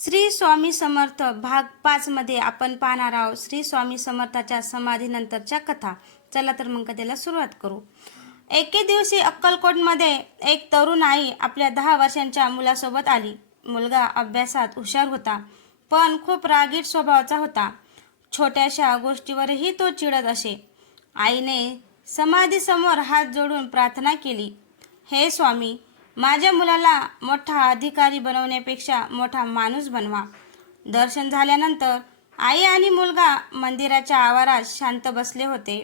श्री स्वामी समर्थ भाग 5 मध्ये आपण पाहणार आहोत श्री स्वामी समर्थाच्या समाधीनंतरच्या कथा. चला तर मग कथेला सुरुवात करू. एके दिवशी अक्कलकोटमध्ये एक तरुण आई आपल्या 10 वर्षांच्या मुलासोबत आली. मुलगा अभ्यासात हुशार होता, पण खूप रागीट स्वभावाचा होता. छोट्याशा गोष्टीवरही तो चिडत असे. आईने समाधीसमोर हात जोडून प्रार्थना केली, हे स्वामी, माझ्या मुलाला मोठा अधिकारी बनवण्यापेक्षा मोठा माणूस बनवा. दर्शन झाल्यानंतर आई आणि मुलगा मंदिराच्या आवारात शांत बसले होते.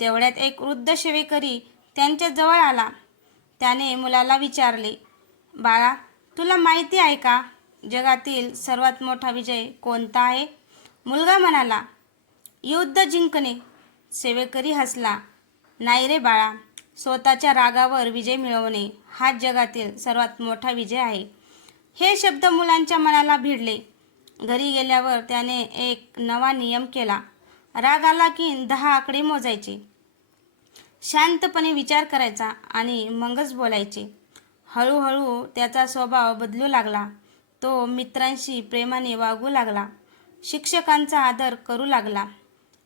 तेवढ्यात एक वृद्ध सेवेकरी त्यांच्या जवळ आला. त्याने मुलाला विचारले, बाळा, तुला माहिती आहे का, जगातील सर्वात मोठा विजय कोणता आहे? मुलगा म्हणाला, युद्ध जिंकणे. सेवेकरी हसला, नाही रे बाळा, स्वतःच्या रागावर विजय मिळवणे हा जगातील सर्वात मोठा विजय आहे. हे शब्द मुलांच्या मनाला भिडले. घरी गेल्यावर त्याने एक नवा नियम केला. राग आला की 10 आकडे मोजायचे, शांतपणे विचार करायचा आणि मगच बोलायचे. हळूहळू त्याचा स्वभाव बदलू लागला. तो मित्रांशी प्रेमाने वागू लागला, शिक्षकांचा आदर करू लागला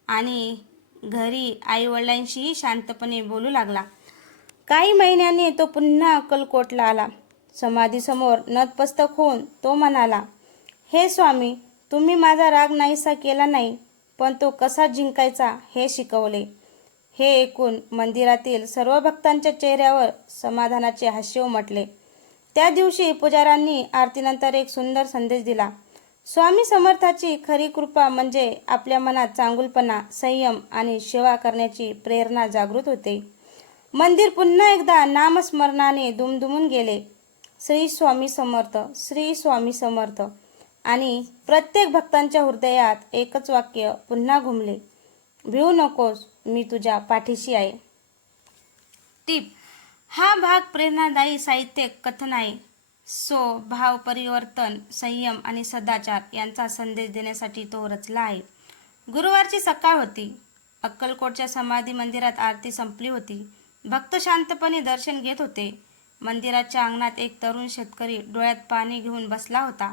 आणि घरी आईवडिलांशीही शांतपणे बोलू लागला. काही महिन्यांनी तो पुन्हा अक्कलकोटला आला. समाधीसमोर नतमस्तक होऊन तो म्हणाला, हे स्वामी, तुम्ही माझा राग नाहीसा केला नाही, पण तो कसा जिंकायचा हे शिकवले. हे ऐकून मंदिरातील सर्व भक्तांच्या चेहऱ्यावर समाधानाचे हास्य उमटले. त्या दिवशी पुजाऱ्यांनी आरतीनंतर एक सुंदर संदेश दिला. स्वामी समर्थाची खरी कृपा म्हणजे आपल्या मनात चांगुलपणा, संयम आणि सेवा करण्याची प्रेरणा जागृत होते. मंदिर पुन्हा एकदा नामस्मरणाने दुमदुमून गेले. श्री स्वामी समर्थ, श्री स्वामी समर्थ. आणि प्रत्येक भक्तांच्या हृदयात एकच वाक्य पुन्हा घुमले, भिवू नकोस, मी तुझ्या पाठीशी आहे. टिप: हा भाग प्रेरणादायी साहित्य कथन आहे. भाव परिवर्तन, संयम आणि सदाचार यांचा संदेश देण्यासाठी तो रचला आहे. गुरुवारची सकाळ होती. अक्कलकोटच्या समाधी मंदिरात आरती संपली होती. भक्त शांतपणे दर्शन घेत होते. मंदिराच्या अंगणात एक तरुण शेतकरी डोळ्यात पाणी घेऊन बसला होता.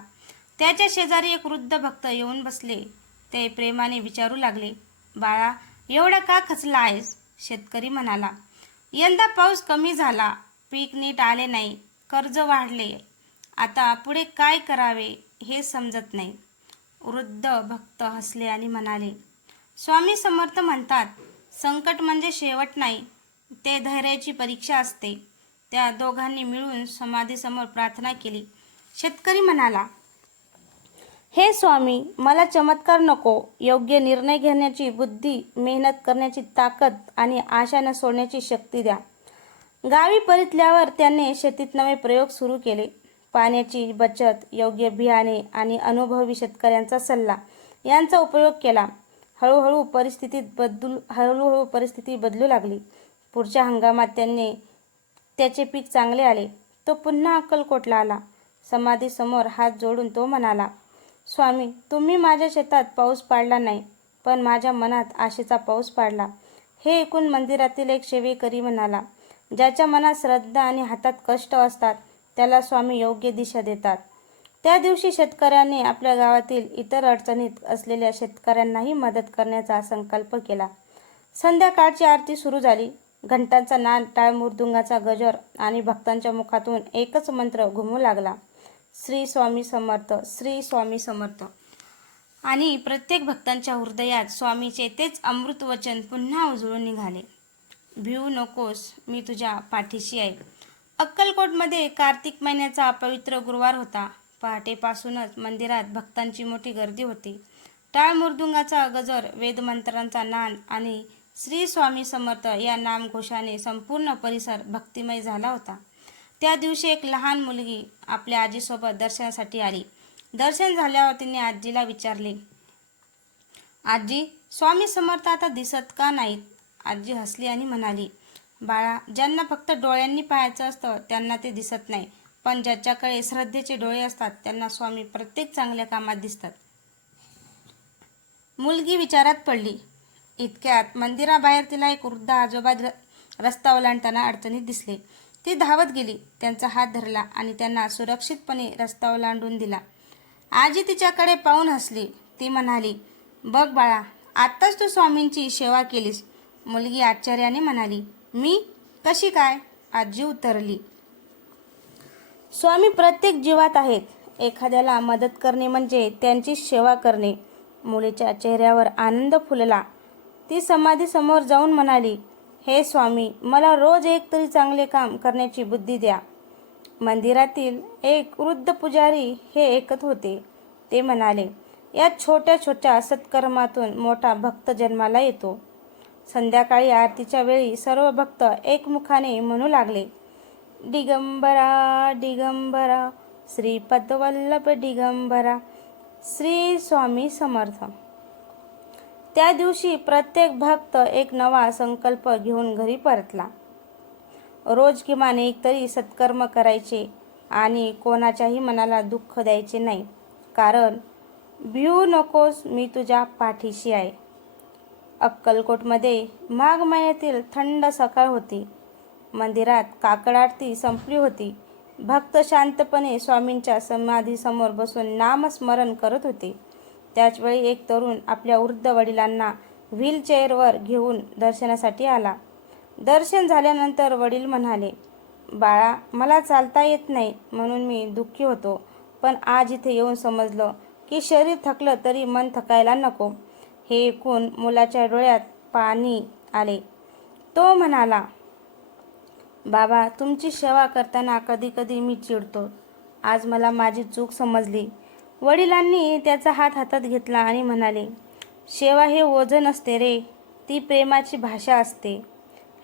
त्याच्या शेजारी एक वृद्ध भक्त येऊन बसले. ते प्रेमाने विचारू लागले, बाळा, एवढा का खचला आहेस? शेतकरी म्हणाला, यंदा पाऊस कमी झाला, पीक नीट आले नाही, कर्ज वाढले, आता पुढे काय करावे हे समजत नाही. वृद्ध भक्त हसले आणि म्हणाले, स्वामी समर्थ म्हणतात, संकट म्हणजे शेवट नाही, ते धैर्याची परीक्षा असते. त्या दोघांनी मिळून समाधीसमोर प्रार्थना केली. शेतकरी म्हणाला, हे स्वामी, मला चमत्कार नको, योग्य निर्णय घेण्याची बुद्धी, मेहनत करण्याची ताकद आणि आशा न सोडण्याची शक्ती द्या. गावी परतल्यावर त्याने शेतीत नवे प्रयोग सुरू केले. पाण्याची बचत, योग्य बियाणे आणि अनुभवी शेतकऱ्यांचा सल्ला यांचा उपयोग केला. हळूहळू परिस्थिती बदलू लागली. पुढच्या हंगामात त्याचे पीक चांगले आले. तो पुन्हा अक्कलकोटला आला. समाधीसमोर हात जोडून तो म्हणाला, स्वामी, तुम्ही माझ्या शेतात पाऊस पाडला नाही, पण माझ्या मनात आशेचा पाऊस पाडला. हे ऐकून मंदिरातील एक सेवेकरी म्हणाला, ज्याच्या मनात श्रद्धा आणि हातात कष्ट असतात त्याला स्वामी योग्य दिशा देतात. त्या दिवशी शेतकऱ्यांनी आपल्या गावातील इतर अडचणीत असलेल्या शेतकऱ्यांनाही मदत करण्याचा संकल्प केला. संध्याकाळची आरती सुरू झाली. घंटांचा नाद, टाळ मृदुंगाचा गजर आणि भक्तांच्या मुखातून एकच मंत्र घुमू लागला, श्री स्वामी समर्थ, श्री स्वामी समर्थ. आणि प्रत्येक भक्तांच्या हृदयात स्वामीचे तेच अमृत वचन पुन्हा उजळून निघाले, भिवू नकोस, मी तुझ्या पाठीशी आहे. अक्कलकोटमध्ये कार्तिक महिन्याचा पवित्र गुरुवार होता. पहाटेपासूनच मंदिरात भक्तांची मोठी गर्दी होती. टाळ मृदुंगाचा गजर, वेदमंत्रांचा नाद आणि श्री स्वामी समर्थ या नामघोषाने संपूर्ण परिसर भक्तिमय झाला होता. त्या दिवशी एक लहान मुलगी आपल्या आजीसोबत दर्शनासाठी आली. दर्शन झाल्यावर तिने आजीला विचारले, आजी, स्वामी समर्थ आता दिसत का नाहीत? आजी हसली आणि म्हणाली, बाळा, ज्यांना फक्त डोळ्यांनी पाहायचं असतं त्यांना ते दिसत नाही, पण ज्याच्याकडे श्रद्धेचे डोळे असतात त्यांना स्वामी प्रत्येक चांगल्या कामात दिसतात. मुलगी विचारात पडली. इतक्यात मंदिराबाहेर तिला एक वृद्ध आजोबा रस्ता ओलांडताना अडचणीत दिसले. ती धावत गेली, त्यांचा हात धरला आणि त्यांना सुरक्षितपणे रस्ता ओलांडून दिला. आजी तिच्याकडे पाहून हसली. ती म्हणाली, बघ बाळा, आत्ताच तू स्वामींची सेवा केलीस. मुलगी आश्चर्याने म्हणाली, मी? कशी काय? आजी उत्तरली, स्वामी प्रत्येक जीवात आहेत. एखाद्याला मदत करणे म्हणजे त्यांची सेवा करणे. मुलीच्या चेहऱ्यावर आनंद फुलला. ती समाधीसमोर जाऊन म्हणाली, हे स्वामी, मला रोज एक तरी चांगले काम करण्याची बुद्धी द्या. मंदिरातील एक वृद्ध पुजारी हे ऐकत होते. ते म्हणाले, या छोट्या छोट्या सत्कर्मातून मोठा भक्त जन्माला येतो. संध्याकाळी आरतीच्या वेळी सर्व भक्त एकमुखाने म्हणू लागले, दिगंबरा दिगंबरा, श्रीपदवल्लभ दिगंबरा, श्री स्वामी समर्थ. त्या दिवशी प्रत्येक भक्त एक नवा संकल्प घेऊन घरी परतला. रोज किमान एक तरी सत्कर्म करायचे आणि कोणाच्याही मनाला दुःख द्यायचे नाही. कारण भिवू नकोस, मी तुझ्या पाठीशी आहे. अक्कलकोटमध्ये माघ महिन्यातील थंड सकाळ होती. मंदिरात काकड आरती संपली होती. भक्त शांतपणे स्वामींच्या समाधीसमोर बसून नामस्मरण करत होते. त्याचवेळी एक तरुण आपल्या वृद्ध वडिलांना व्हीलचेअरवर घेऊन दर्शनासाठी आला. दर्शन झाल्यानंतर वडील म्हणाले, बाळा, मला चालता येत नाही म्हणून मी दुःखी होतो, पण आज इथे येऊन समजलं की शरीर थकलं तरी मन थकायला नको. हे ऐकून मुलाच्या डोळ्यात पाणी आले. तो म्हणाला, बाबा, तुमची सेवा करताना कधी कधी मी चिडतो. आज मला माझी चूक समजली. वडिलांनी त्याचा हात हातात घेतला आणि म्हणाले, सेवा हे ओझं नसते रे, ती प्रेमाची भाषा असते.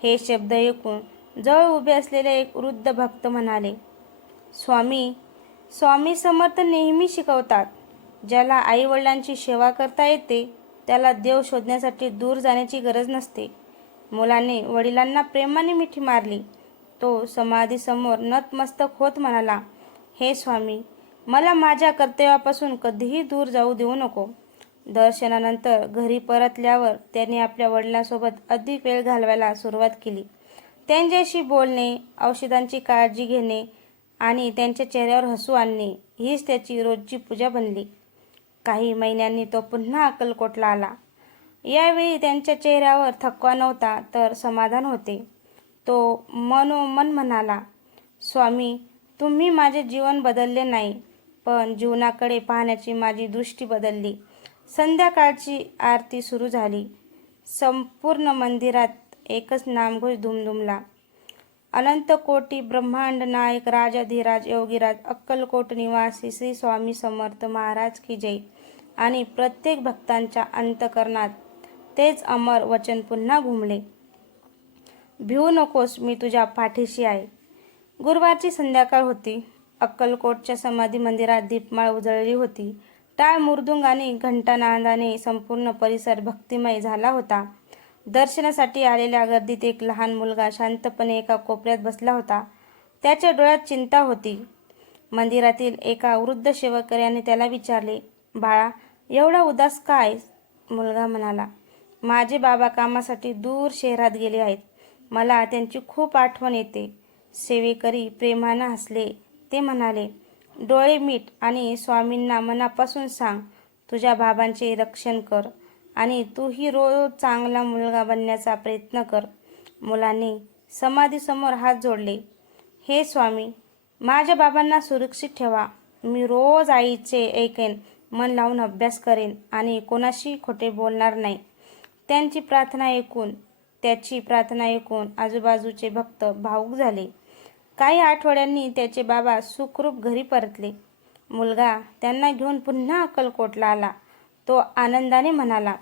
हे शब्द ऐकून जवळ उभे असलेले एक वृद्ध भक्त म्हणाले, स्वामी समर्थ नेहमी शिकवतात, ज्याला आईवडिलांची सेवा करता येते त्याला देव शोधण्यासाठी दूर जाण्याची गरज नसते. मुलाने वडिलांना प्रेमाने मिठी मारली. तो समाधीसमोर नतमस्तक होत म्हणाला, हे स्वामी, मला माझ्या कर्तव्यापासून कधीही दूर जाऊ देऊ नको. दर्शनानंतर घरी परतल्यावर त्याने आपल्या वडिलांसोबत अधिक वेळ घालवायला सुरुवात केली. त्यांच्याशी बोलणे, औषधांची काळजी घेणे आणि त्यांच्या चेहऱ्यावर हसू आणणे हीच त्याची रोजची पूजा बनली. काही महिन्यांनी तो पुन्हा अक्कलकोटला आला. यावेळी त्यांच्या चेहऱ्यावर थकवा नव्हता तर समाधान होते. तो मनोमन म्हणाला, स्वामी, तुम्ही माझे जीवन बदलले नाही, पण जीवनाकडे पाहण्याची माझी दृष्टी बदलली. संध्याकाळची आरती सुरू झाली. संपूर्ण मंदिरात एकच नामघोष दुमदुमला, अनंत कोटी ब्रह्मांड नायक राजाधिराज योगीराज अक्कलकोट निवासी श्री स्वामी समर्थ महाराज की जय. आणि प्रत्येक भक्तांच्या अंतकरणात तेच अमर वचन पुन्हा घुमले, भिवू नकोस, मी तुझ्या पाठीशी आहे. गुरुवारची संध्याकाळ होती. अक्कलकोटच्या समाधी मंदिरात दीपमाळ उजळली होती. टाळ मृदुंग आणि घंटानादाने संपूर्ण परिसर भक्तिमय झाला होता. दर्शनासाठी आलेल्या गर्दीत एक लहान मुलगा शांतपणे एका कोपऱ्यात बसला होता. त्याच्या डोळ्यात चिंता होती. मंदिरातील एका वृद्ध सेवकाने त्याला विचारले, बाळा, एवढा उदास काय? मुलगा म्हणाला, माझे बाबा कामासाठी दूर शहरात गेले आहेत. मला त्यांची खूप आठवण येते. सेवेकरी प्रेमाने हसले. ते म्हणाले, डोळे मीट आणि स्वामींना मनापासून सांग, तुझ्या बाबांचे रक्षण कर आणि तूही रोज चांगला मुलगा बनण्याचा प्रयत्न कर. मुलाने समाधीसमोर हात जोडले. हे स्वामी, माझ्या बाबांना सुरक्षित ठेवा. मी रोज आईचे ऐकेन, मन लावून अभ्यास करेन आणि कोणाशी खोटे बोलणार नाही. त्याची प्रार्थना ऐकून आजूबाजूचे भक्त भावुक झाले. काही आठवड्यांनी त्याचे बाबा सुखरूप घरी परतले. मुलगा त्यांना घेऊन पुन्हा अक्कलकोटला आला. तो आनंदाने म्हणाला,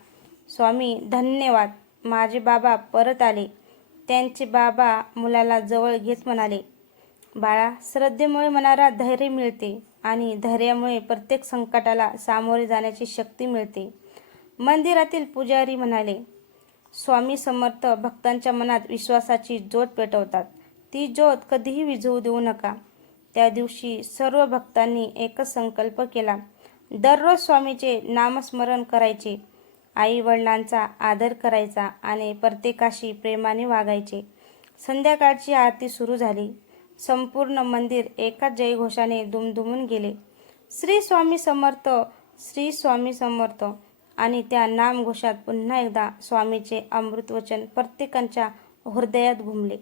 स्वामी, धन्यवाद, माझे बाबा परत आले. त्यांचे बाबा मुलाला जवळ घेत म्हणाले, बाळा, श्रद्धेमुळे मनाला धैर्य मिळते आणि धैर्यामुळे प्रत्येक संकटाला सामोरे जाण्याची शक्ती मिळते. मंदिरातील पुजारी म्हणाले, स्वामी समर्थ भक्तांच्या मनात विश्वासाची ज्योत पेटवतात. ती ज्योत कधीही विझवू देऊ नका. त्या दिवशी सर्व भक्तांनी एकच संकल्प केला, दररोज स्वामीचे नामस्मरण करायचे, आई वडिलांचा आदर करायचा आणि प्रत्येकाशी प्रेमाने वागायचे. संध्याकाळची आरती सुरू झाली. संपूर्ण मंदिर एकाच जयघोषाने दुमदुमून गेले. श्री स्वामी समर्थ, श्री स्वामी समर्थ आणि त्या नामघोषात पुन्हा एकदा स्वामीचे अमृतवचन प्रत्येकाच्या हृदयात घुमले.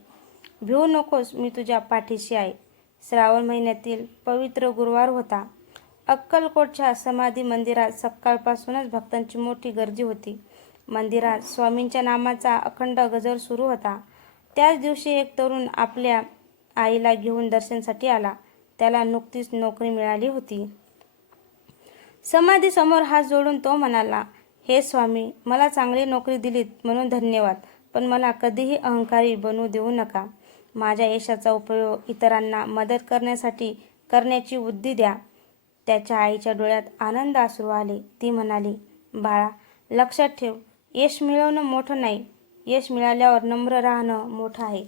भिवू नकोस, मी तुझ्या पाठीशी आहे. श्रावण महिन्यातील पवित्र गुरुवार होता. अक्कलकोटच्या समाधी मंदिरात सकाळपासूनच भक्तांची मोठी गर्दी होती. मंदिरात स्वामींच्या नामाचा अखंड गजर सुरू होता. त्याच दिवशी एक तरुण आपल्या आईला घेऊन दर्शनासाठी आला. त्याला नुकतीच नोकरी मिळाली होती. समाधीसमोर हात जोडून तो म्हणाला, हे स्वामी, मला चांगली नोकरी दिलीत म्हणून धन्यवाद, पण मला कधीही अहंकारी बनवू देऊ नका. माझ्या यशाचा उपयोग इतरांना मदत करण्यासाठी करण्याची बुद्धी द्या. त्याच्या आईच्या डोळ्यात आनंद अश्रू आले. ती म्हणाली, बाळा, लक्षात ठेव, यश मिळवणं मोठं नाही, यश मिळाल्यावर नम्र राहणं मोठं आहे.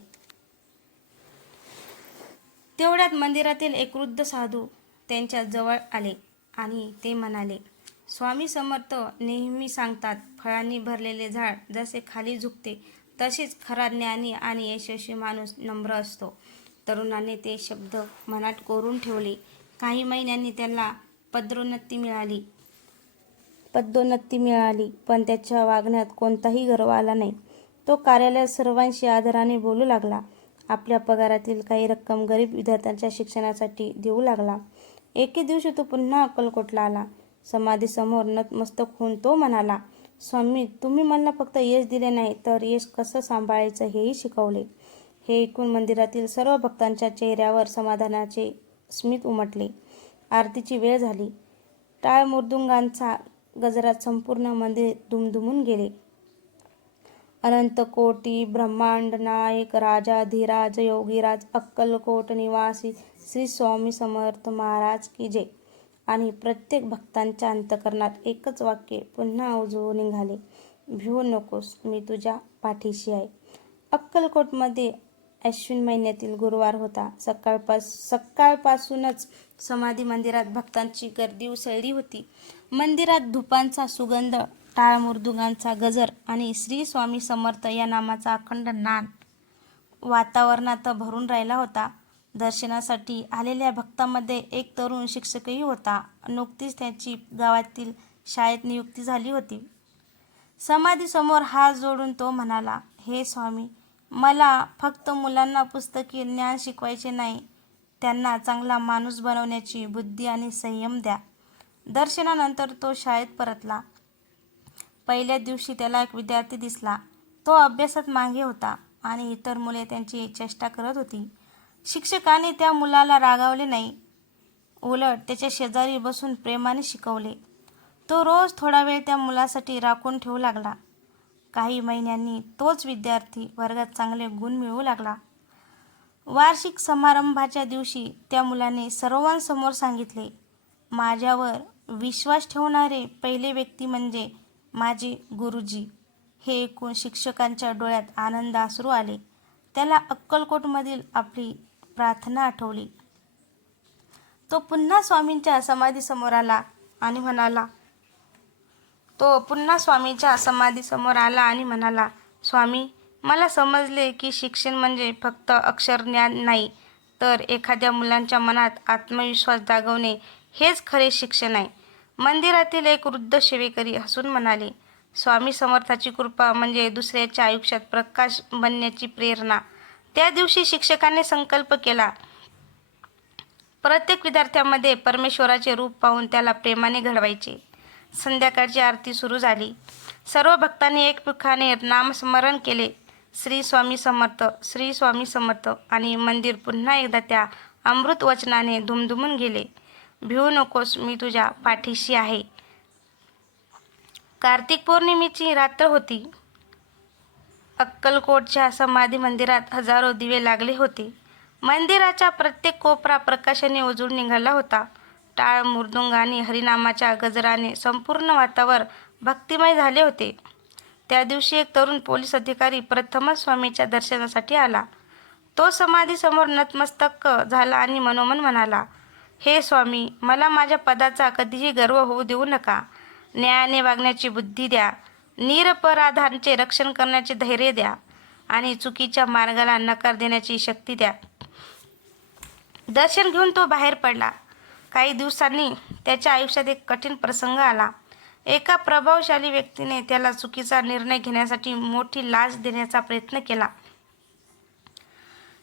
तेवढ्यात मंदिरातील एक वृद्ध साधू त्यांच्या जवळ आले आणि ते म्हणाले, स्वामी समर्थ नेहमी सांगतात, फळांनी भरलेले झाड जसे खाली झुकते तसेच खरा ज्ञानी आणि यशस्वी माणूस नम्र असतो. तरुणाने ते शब्द मनात कोरून ठेवले. काही महिन्यांनी त्याला पदोन्नती मिळाली, पण त्याच्या वागण्यात कोणताही गर्व आला नाही. तो कार्यालयात सर्वांशी आदराने बोलू लागला. आपल्या पगारातील काही रक्कम गरीब विद्यार्थ्यांच्या शिक्षणासाठी देऊ लागला. एके दिवशी तो पुन्हा अक्कलकोटला आला. समाधीसमोर नतमस्तक होऊन तो म्हणाला, स्वामी, तुम्ही मला फक्त यश दिले नाही, तर यश कसं सांभाळायचं हेही शिकवले. हे ऐकून मंदिरातील सर्व भक्तांच्या चेहऱ्यावर समाधानाचे स्मित उमटले. आरतीची वेळ झाली. टाळ मृदुंगांचा गजरात संपूर्ण मंदिर दुमदुमून गेले. अनंत कोटी ब्रह्मांड नायक राजाधिराज योगीराज अक्कलकोट निवासी श्री स्वामी समर्थ महाराज की जय. आणि प्रत्येक भक्तांच्या अंतःकरणात एकच वाक्य पुन्हा उजळून निघाले, भिवू नकोस, मी तुझ्या पाठीशी आहे. अक्कलकोटमध्ये अश्विन महिन्यातील गुरुवार होता. सकाळपासूनच समाधी मंदिरात भक्तांची गर्दी उसळली होती. मंदिरात धुपांचा सुगंध, टाळ मृदुंगांचा गजर आणि श्री स्वामी समर्थ या नामाचा अखंड नाद वातावरणात भरून राहिला होता. दर्शनासाठी आलेल्या भक्तांमध्ये एक तरुण शिक्षकही होता. नुकतीच त्याची गावातील शाळेत नियुक्ती झाली होती. समाधीसमोर हात जोडून तो म्हणाला, हे स्वामी, मला फक्त मुलांना पुस्तकी ज्ञान शिकवायचे नाही, त्यांना चांगला माणूस बनवण्याची बुद्धी आणि संयम द्या. दर्शनानंतर तो शाळेत परतला. पहिल्या दिवशी त्याला एक विद्यार्थी दिसला. तो अभ्यासात मागे होता आणि इतर मुले त्यांची चेष्टा करत होती. शिक्षकाने त्या मुलाला रागावले नाही, उलट त्याच्या शेजारी बसून प्रेमाने शिकवले. तो रोज थोडा वेळ त्या मुलासाठी राखून ठेवू लागला. काही महिन्यांनी तोच विद्यार्थी वर्गात चांगले गुण मिळवू लागला. वार्षिक समारंभाच्या दिवशी त्या मुलाने सर्वांसमोर सांगितले, माझ्यावर विश्वास ठेवणारे पहिले व्यक्ती म्हणजे माझे गुरुजी. हे ऐकून शिक्षकांच्या डोळ्यात आनंद अश्रू आले. त्याला अक्कलकोटमधील आपली प्रार्थना आठवली. तो पुन्हा स्वामींच्या समाधीसमोर आला आणि म्हणाला, स्वामी, मला समजले की शिक्षण म्हणजे फक्त अक्षर ज्ञान नाही, तर एखाद्या मुलांच्या मनात आत्मविश्वास जागवणे हेच खरे शिक्षण आहे. मंदिरातील एक वृद्ध सेवेकरी हसून म्हणाले, स्वामी समर्थाची कृपा म्हणजे दुसऱ्याच्या आयुष्यात प्रकाश बनण्याची प्रेरणा. त्या दिवशी शिक्षकाने संकल्प केला, प्रत्येक विद्यार्थ्यामध्ये परमेश्वराचे रूप पाहून त्याला प्रेमाने घडवायचे. संध्याकाळची आरती सुरू झाली. सर्व भक्तांनी एकमुखाने नामस्मरण केले, श्री स्वामी समर्थ, श्री स्वामी समर्थ, आणि मंदिर पुन्हा एकदा त्या अमृत वचनाने दुमदुमून गेले, भिवू नकोस, मी तुझ्या पाठीशी आहे. कार्तिक पौर्णिमेची रात्र होती. अक्कलकोटच्या समाधी मंदिरात हजारो दिवे लागले होते. मंदिराचा प्रत्येक कोपरा प्रकाशाने उजळून निघाला होता. टाळ मृदुंग आणि हरिनामाच्या गजराने संपूर्ण वातावरण भक्तिमय झाले होते. त्या दिवशी एक तरुण पोलीस अधिकारी प्रथमच स्वामीच्या दर्शनासाठी आला. तो समाधीसमोर नतमस्तक झाला आणि मनोमन म्हणाला, हे स्वामी, मला माझ्या पदाचा कधीही गर्व होऊ देऊ नका. न्यायाने वागण्याची बुद्धी द्या, निरपराधांचे रक्षण करण्याचे धैर्य द्या आणि चुकीच्या मार्गाला नकार देण्याची शक्ती द्या. दर्शन घेऊन तो बाहेर पडला. काही दिवसांनी त्याच्या आयुष्यात एक कठीण प्रसंग आला. एका प्रभावशाली व्यक्तीने त्याला चुकीचा निर्णय घेण्यासाठी मोठी लाच देण्याचा प्रयत्न केला.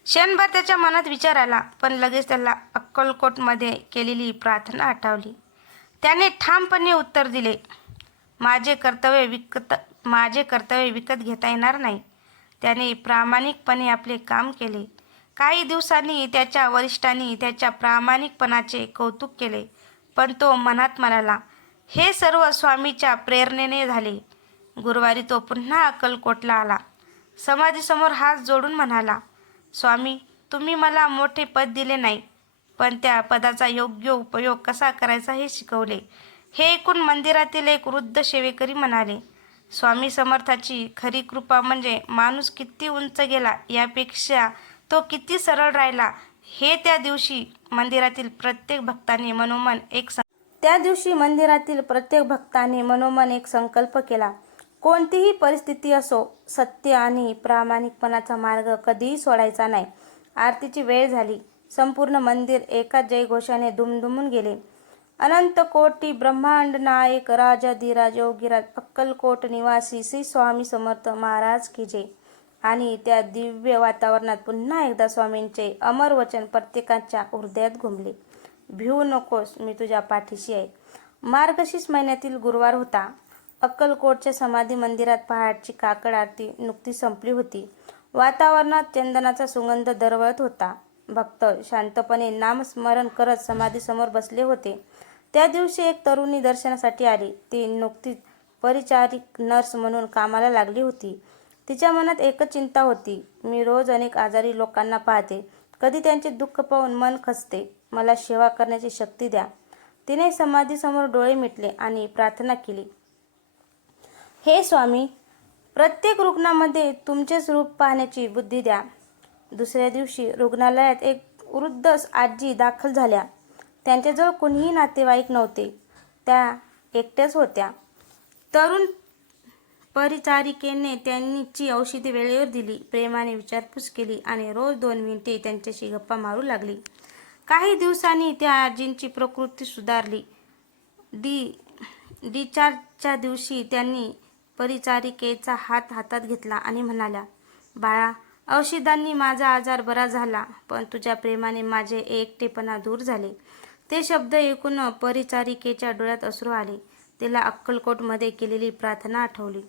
क्षणभर त्याच्या मनात विचार आला, पण लगेच त्याला अक्कलकोटमध्ये केलेली प्रार्थना आठवली. त्याने ठामपणे उत्तर दिले, माझे कर्तव्य विकत घेता येणार नाही. त्याने प्रामाणिकपणे आपले काम केले. काही दिवसांनी त्याच्या वरिष्ठांनी त्याच्या प्रामाणिकपणाचे कौतुक केले, पण तो मनात म्हणाला, हे सर्व स्वामीच्या प्रेरणेने झाले. गुरुवारी तो पुन्हा अक्कलकोटला आला. समाधीसमोर हात जोडून म्हणाला, स्वामी, तुम्ही मला मोठे पद दिले नाही, पण त्या पदाचा योग्य उपयोग कसा करायचा हे शिकवले. हे ऐकून मंदिरातील एक वृद्ध सेवेकरी म्हणाले, स्वामी समर्थाची खरी कृपा म्हणजे माणूस किती उंच गेला यापेक्षा तो किती सरळ राहिला हे त्या दिवशी मंदिरातील प्रत्येक भक्ताने मनोमन एक संकल्प केला. कोणतीही परिस्थिती असो, सत्य आणि प्रामाणिकपणाचा मार्ग कधीही सोडायचा नाही. आरतीची वेळ झाली. संपूर्ण मंदिर एका जयघोषाने दुमदुमून गेले. अनंत कोटी ब्रह्मांड नायक राजाधिराज योगीराज अक्कलकोट निवासी श्री स्वामी समर्थ महाराज की जय. आणि त्या दिव्य वातावरणात पुन्हा एकदा स्वामींचे अमर वचन प्रत्येकाच्या हृदयात घुमले. भिवू नकोस, मी तुझ्या पाठीशी आहे. मार्गशीर्ष महिन्यातील गुरुवार होता. अक्कलकोटच्या समाधी मंदिरात पहाटची काकड आरती नुकतीच संपली होती. वातावरणात चंदनाचा सुगंध दरवळत होता. भक्त शांतपणे नामस्मरण करत समाधीसमोर बसले होते. त्या दिवशी एक तरुणी दर्शनासाठी आली. ती नुकतीच परिचारिक नर्स म्हणून कामाला लागली होती. तिच्या मनात एकच चिंता होती, मी रोज अनेक आजारी लोकांना पाहते. कधी त्यांचे दुःख पाहून मन खचते. मला सेवा करण्याची शक्ती द्या. तिने समाधीसमोर डोळे मिटले आणि प्रार्थना केली, हे स्वामी, प्रत्येक रुग्णामध्ये तुमचेच रूप पाहण्याची बुद्धी द्या. दुसऱ्या दिवशी रुग्णालयात एक वृद्ध आजी दाखल झाल्या. त्यांच्याजवळ कोणीही नातेवाईक नव्हते. त्या एकट्याच होत्या. तरुण परिचारिकेने त्यांची औषधे वेळेवर दिली, प्रेमाने विचारपूस केली आणि रोज 2 मिनिटे त्यांच्याशी गप्पा मारू लागली. काही दिवसांनी त्या आजींची प्रकृती सुधारली. डिस्चार्जच्या दिवशी त्यांनी परिचारिकेचा हात हातात घेतला आणि म्हणाल्या, बाळा, औषधांनी माझा आजार बरा झाला, पण तुझ्या प्रेमाने माझे एकटेपणा दूर झाले. ते शब्द ऐकून परिचारिकेच्या डोळ्यात अश्रू आले. तिला अक्कलकोटमध्ये केलेली प्रार्थना आठवली.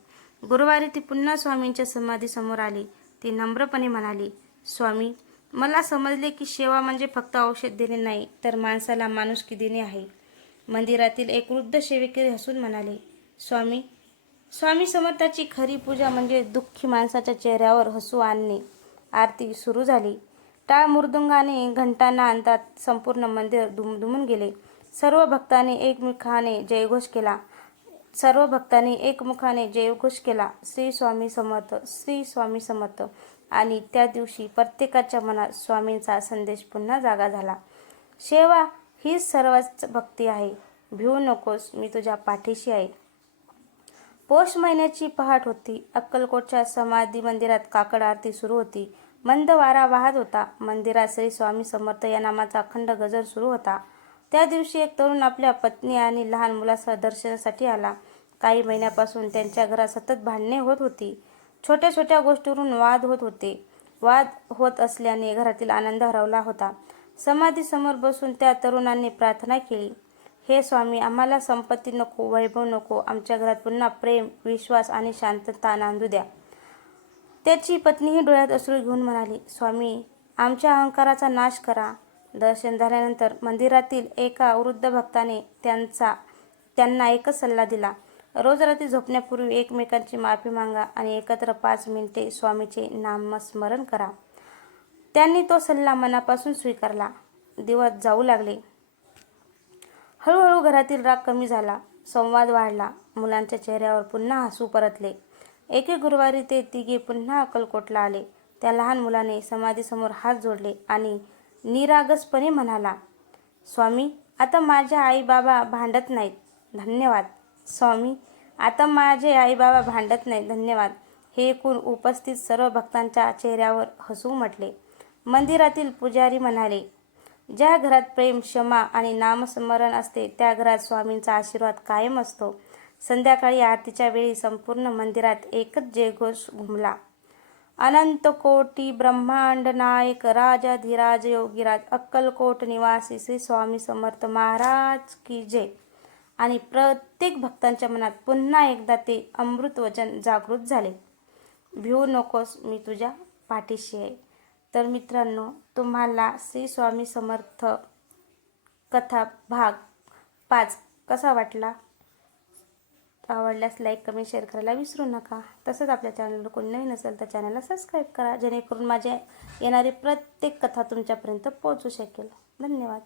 गुरुवारी ती पुन्हा स्वामींच्या समाधीसमोर आली. ती नम्रपणे म्हणाली, स्वामी, मला समजले की सेवा म्हणजे फक्त औषध देणे नाही, तर माणसाला माणुसकी देणे आहे. मंदिरातील एक वृद्ध सेवेकरी हसून म्हणाले, स्वामी समर्थाची खरी पूजा म्हणजे दुःखी माणसाच्या चेहऱ्यावर हसू आणणे. आरती सुरू झाली. टाळ मृदुंगाने घंटांना आणतात संपूर्ण मंदिर दुमदुमून गेले. सर्व भक्तांनी एकमुखाने जयघोष केला, श्री स्वामी समर्थ, श्री स्वामी समर्थ. आणि त्या दिवशी प्रत्येकाच्या मनात स्वामींचा संदेश पुन्हा जागा झाला. सेवा हीच सर्वच भक्ती आहे. भिवू नकोस, मी तुझ्या पाठीशी आहे. पौष महिन्याची पहाट होती. अक्कलकोटच्या समाधी मंदिरात काकड आरती सुरू होती. मंद वारा वाहत होता. मंदिरात श्री स्वामी समर्थ या नामाचा अखंड गजर सुरू होता. त्या दिवशी एक तरुण आपल्या पत्नी आणि लहान मुलासह दर्शनासाठी आला. काही महिन्यापासून त्यांच्या घरात सतत भांडणे होत होती. छोट्या छोट्या गोष्टीवरून वाद होत असल्याने घरातील आनंद हरवला होता. समाधीसमोर बसून त्या तरुणांनी प्रार्थना केली, हे स्वामी, आम्हाला संपत्ती नको, वैभव नको, आमच्या घरात पुन्हा प्रेम, विश्वास आणि शांतता नांदू द्या. त्याची पत्नीही डोळ्यात अश्रू घेऊन म्हणाली, स्वामी, आमच्या अहंकाराचा नाश करा. दर्शन झाल्यानंतर मंदिरातील एका वृद्ध भक्ताने त्यांना एकच सल्ला दिला, रोज रात्री झोपण्यापूर्वी एकमेकांची माफी मागा आणि एकत्र 5 मिनिटे स्वामीचे नामस्मरण करा. त्यांनी तो सल्ला मनापासून स्वीकारला. दिवस जाऊ लागले. हळूहळू घरातील राग कमी झाला. संवाद वाढला. मुलांच्या चेहऱ्यावर पुन्हा हसू परतले. एके गुरुवारी ते तिघे पुन्हा अक्कलकोटला आले. त्या लहान मुलाने समाधीसमोर हात जोडले आणि निरागसपणे म्हणाला, स्वामी, आता माझे आई बाबा भांडत नाहीत, धन्यवाद. स्वामी, आता माझे आई बाबा भांडत नाहीत, धन्यवाद. हे ऐकून उपस्थित सर्व भक्तांच्या चेहऱ्यावर हसू उमटले. मंदिरातील पुजारी म्हणाले, ज्या घरात प्रेम, क्षमा आणि नामस्मरण असते त्या घरात स्वामींचा आशीर्वाद कायम असतो. संध्याकाळी आरतीच्या वेळी संपूर्ण मंदिरात एकच जयघोष घुमला. अनंत कोटी ब्रह्मांड नायक राजाधिराज योगीराज अक्कलकोट निवासी श्री स्वामी समर्थ महाराज की जय. आणि प्रत्येक भक्तांच्या मनात पुन्हा एकदा ते अमृत वचन जागृत झाले, भिवू नकोस, मी तुझ्या पाठीशी आहे. तर मित्रांनो, तुम्हाला श्री स्वामी समर्थ कथा भाग 5 कसा वाटला? आवडल्यास लाईक, कमेंट, शेअर करायला विसरू नका. तसंच आपल्या चॅनलवर कोणी नवीन असेल तर चॅनलला सबस्क्राईब करा, जेणेकरून माझे येणारी प्रत्येक कथा तुमच्यापर्यंत पोहोचू शकेल. धन्यवाद.